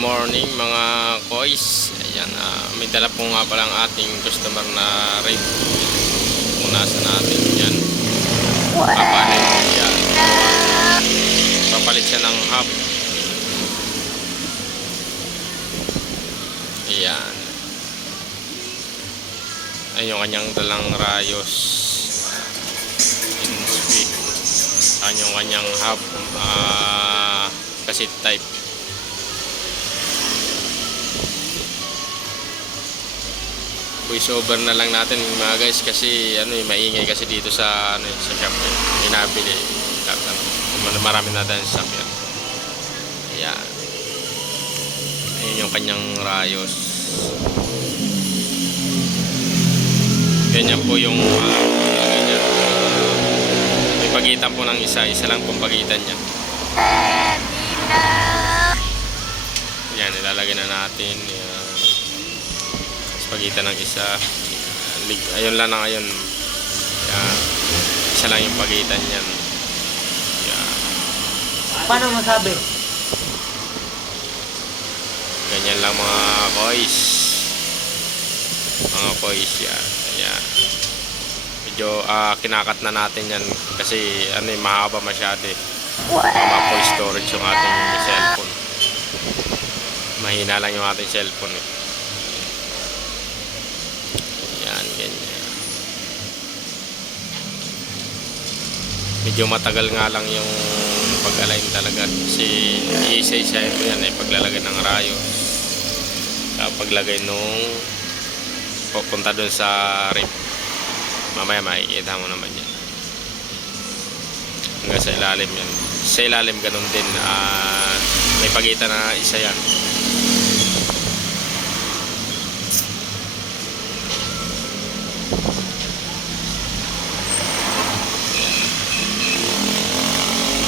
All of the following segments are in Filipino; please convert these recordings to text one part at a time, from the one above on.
morning mga kois. Ayan, may dala po nga palang ating customer na rate. Punasan natin yan. Papalit siya ng hub. Ayan. Ay yung kanyang dalang rayos. Ayan yung kanyang hub. Cassette type. Voice over na lang natin mga guys kasi maingay kasi dito sa sa shop inabili marami na dahil sa shop yan. Ayan. Ayan yung kanyang rayos. Ganyan po yung ganyan. May pagitan po ng isa lang pong pagitan niya. Yan, ilalagay na natin. Yan. Pagitan ng isa. Ayun lang na ngayon. Yan. Isa lang yung pagitan yan. Yan. Paano masabi? Ganyan lang mga boys. Mga boys yan. Ayan. Medyo kinakat na natin yan kasi mahaba masyado eh. Full storage yung ating cellphone. Mahina lang yung ating cellphone eh. Yan, ganyan. Medyo matagal nga lang yung pag-align talaga kasi isa-isa ito yan eh, paglalagay ng rayos, paglagay nung pupunta dun sa rip. Mamaya makikita mo naman yan hanggang sa ilalim yan. Sa ilalim ganun din, may pagitan na isa yan.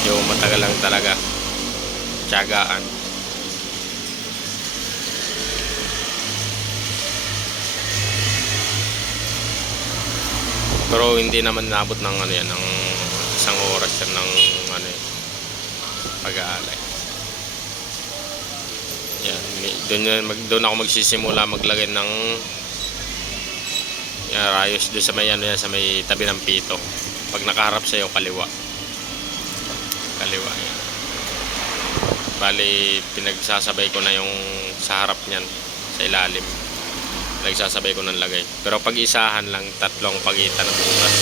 Medyo matagal lang talaga, tiyagaan. Pero hindi naman naabot ng yan, ng isang oras yan ng pag-aalay. Yan, doon ako magsisimula maglagay ng rayos doon sa may sa may tabi ng pito. Pag nakaharap sa iyo kaliwa yan. Bali pinagsasabay ko na yung sa harap niyan sa ilalim. Nagsasabay ko ng lagay. Pero pag isahan lang, tatlong pagitan ng butas.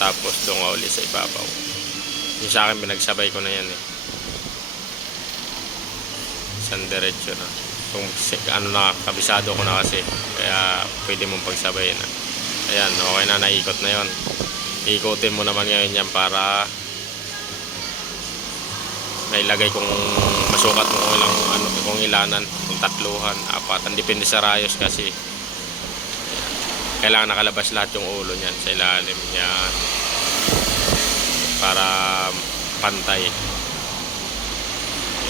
Tapos doon ka ulit sa ibabaw. Yung sa akin pinagsabay ko na yan eh. Isang diretso na. Kung kabisado ko na kasi. Kaya pwede mong pagsabayin na. Ayan, okay na, naikot na yon. Ikutin mo naman ngayon yan para nailagay kung masukat mo kung ilanan, kung tatluhan, apatan, depende sa rayos kasi kailangan nakalabas lahat yung ulo niyan sa ilalim niyan para pantay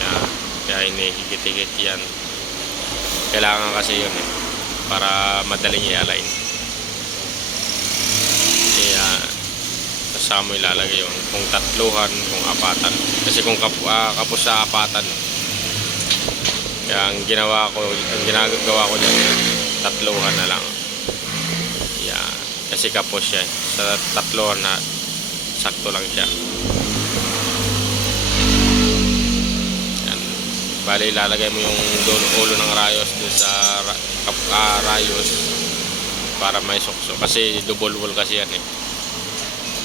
yan. Kaya hinihigit-higit yan, kailangan kasi yun eh para madaling i-align. Kaya kasama mo ilalagay yun kung tatluhan, kung apatan kasi kung kapos sa apatan. Kaya ang ginagawa ko dyan tatluhan na lang yan, kasi kapos siya sa tatluhan na sakto lang siya yan. Bali ilalagay mo yung ulo ng rayos doon sa rayos para may suksok kasi double wall kasi yan eh.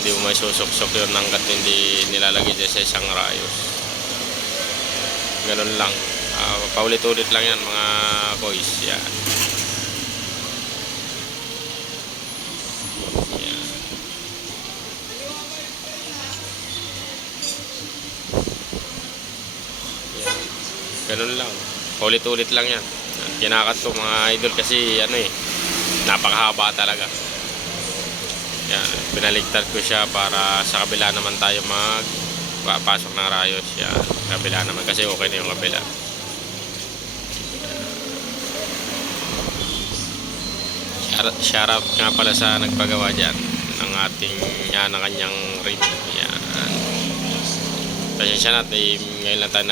Hindi mo may susuksok yun hanggat hindi nilalagay dyan sa isang rayos. Ganun lang. Paulit-ulit lang yan mga boys. Yan. Yan. Yan. Ganun lang. Paulit-ulit lang yan. Kinakat ko mga idol kasi napakahaba talaga. Yan, binaligtad ko siya para sa kabila naman tayo magpapasok ng rayos. Yan, kabila naman kasi okay na yung kabila. Shoutout nga pala sa nagpagawa dyan ng kanyang rim. Yan. Pasensya natin, ngayon lang tayo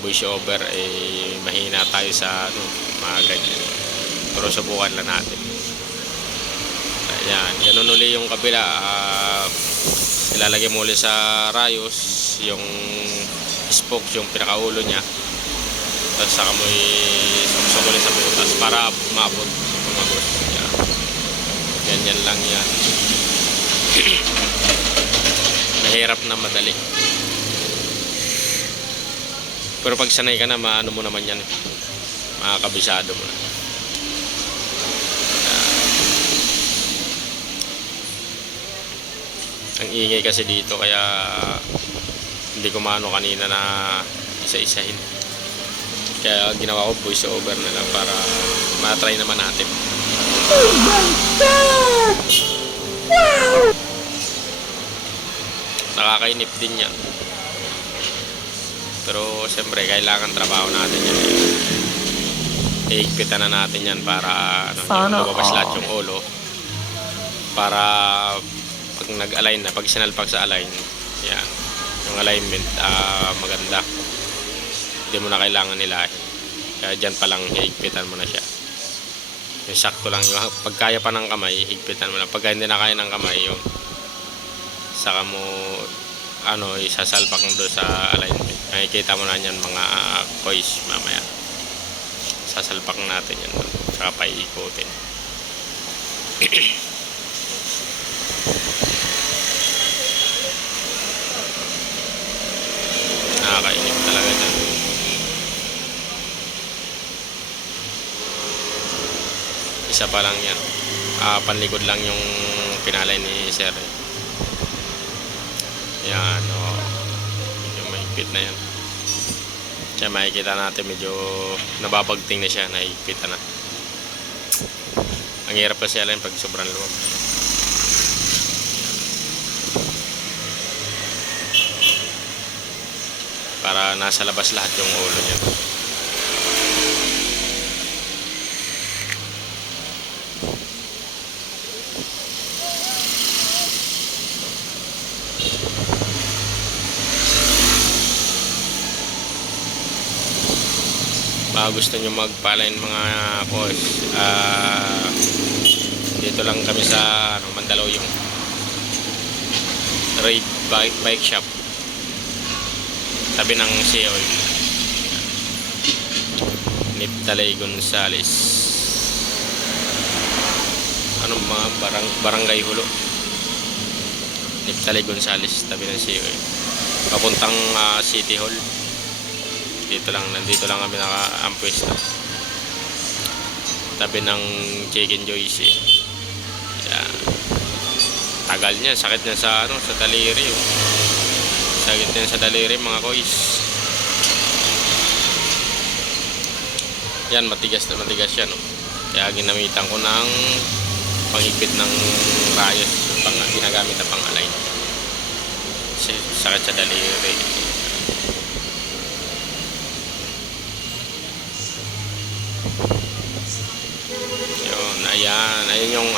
voice over, mahina tayo sa ano, mga ganyan. Pero subukan lang natin. Ayan, ganun uli yung kabila. Ilalagay mo ulit sa rayos yung spokes, yung pinakaulo niya. Tapos saka mo isuksok ulit sa butas para maabot, tumagos. Ayan. Ganyan lang yan. Mahirap na madali. Pero pag sanay ka na, maano mo naman yan, makakabisado mo na. Ang ingay kasi dito, kaya hindi ko maano kanina na isa-isahin. Kaya ginawa ko voice over na lang para matry naman natin. Oh my God! Wow! Nakakainip din yan. Pero siyempre kailangan trabaho natin yan. Iigpitan na natin yan para lumabas lahat yung ulo. Para pag nag-align na, pag sinalpak sa align, yan, yung alignment maganda. Hindi mo na kailangan nilahin. Kaya dyan pa lang iigpitan mo na siya. Yung sakto lang, yung pag kaya pa ng kamay, higpitan mo lang. Pag hindi na kaya ng kamay, yung saka mo isasalpak mo doon sa alignment. Nakikita mo na yan mga coils mamaya. Sasalpak natin yan doon, saka paiikutin. Nakakainip talaga dyan. Isa pa lang yan. Panlikod lang yung pinalay ni Sir. Yan, medyo mahigpit na yan. Kaya makikita natin medyo nababagting na siya, nahigpit na. Ang hirap kasi alin pag sobrang luwag. Para nasa labas lahat yung ulo niya. Gusto nyo magpalain mga boss, dito lang kami sa Mandaluyong Raid Bike Shop, tabi ng Sea Oil. Niptalay Gonzales, mga barangay Hulo. Niptalay Gonzales, tabi ng Sea Oil, papuntang City Hall. Nandito lang kami naka-ampwesto. Tabi ng Chicken Joyce. Yan. Tagal niya, sakit niya sa sa daliri. Sakit niya sa daliri mga kois. Yan, matigas na matigas yan. Kaya ginamitan ko ng panghigpit ng rayos, ginagamit na pang-align. Kasi sakit sa daliri. Ayan yung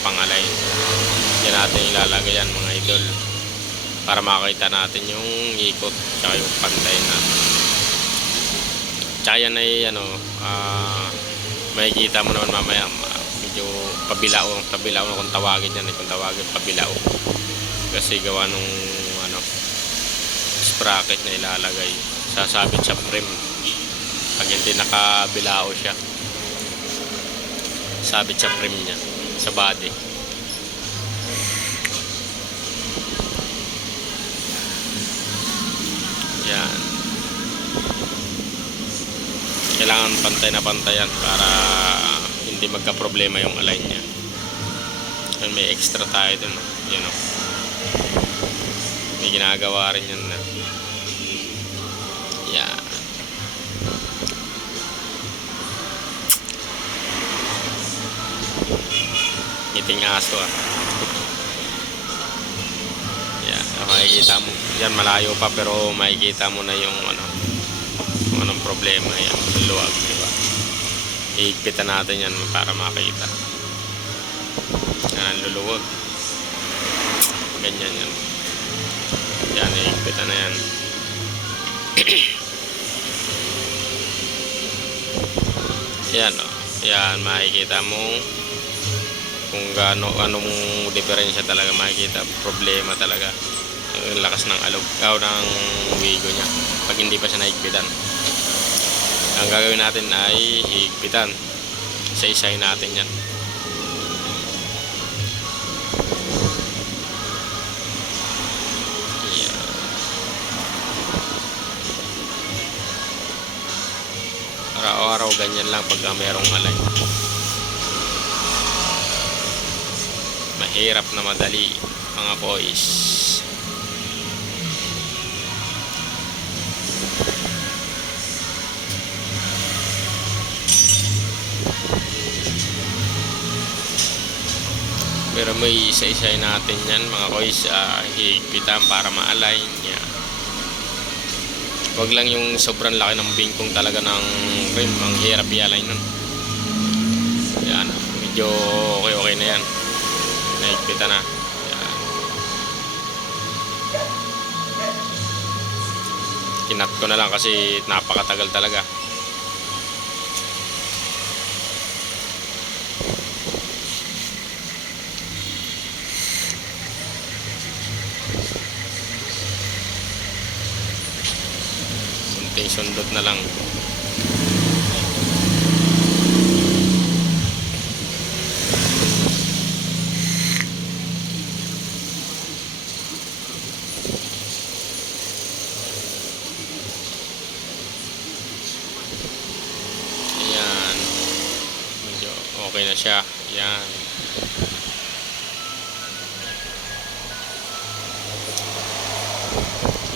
pang-align. Yan natin ilalagay yan mga idol, para makita natin yung ikot tsaka yung pantay na. Tsaka yan ay makikita mo naman mamaya, medyo pabilao kung tawagin yan, kung tawagin pabilao, kasi gawa nung sprocket na ilalagay, sasabit sa frame. Pag hindi nakabilao siya, sabit sa frame niya, sa body. Yan. Kailangan pantay na pantayan para hindi magka-problema yung align niya. And may extra tayo dun, may ginagawa rin yan na. Yan. Ngiting aso Yan, makikita mo yan, malayo pa pero makikita mo na yung anong problema yan, luwag, diba? Iigpitan natin yan para makita. Yan, luluwag. Ganyan yan. Yan, iigpitan na yan. Yan, oh. Yan, makikita mo kung anong diferensya talaga. Makikita, problema talaga. Yung lakas ng alog, ng wigo niya pag hindi pa siya nahigpitan. Ang gagawin natin ay higpitan. Isa-isahin natin yan. Yan. Araw-araw ganyan lang pagka merong alay. Mahirap na madali, mga boys. Pero may isa-isahin natin yan, mga boys, higpitan para ma-align niya. Huwag lang yung sobrang laki ng bingkong talaga ng rim, ang hirap i-align nun. Yan, medyo okay na yan. Nahigpitan na. Yan. Kinat ko na lang kasi napakatagal talaga. Kunting sundot na lang. Ayan. Medyo okay na siya. Ayan.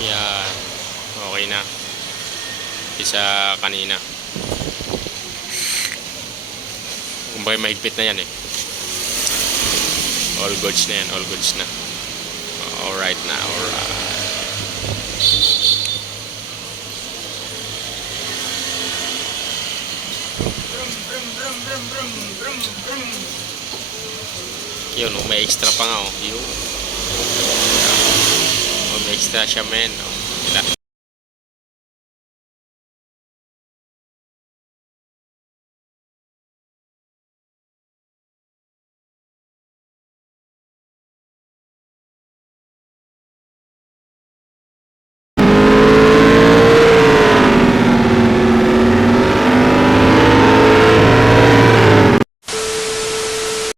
Ayan. Okay na. Isa kanina. Kumbay mahigpit na yan eh. All goods na yan. All goods na. Alright na. Alright. Yun, may extra pa nga oh. Yun. May extra siya men. Oh.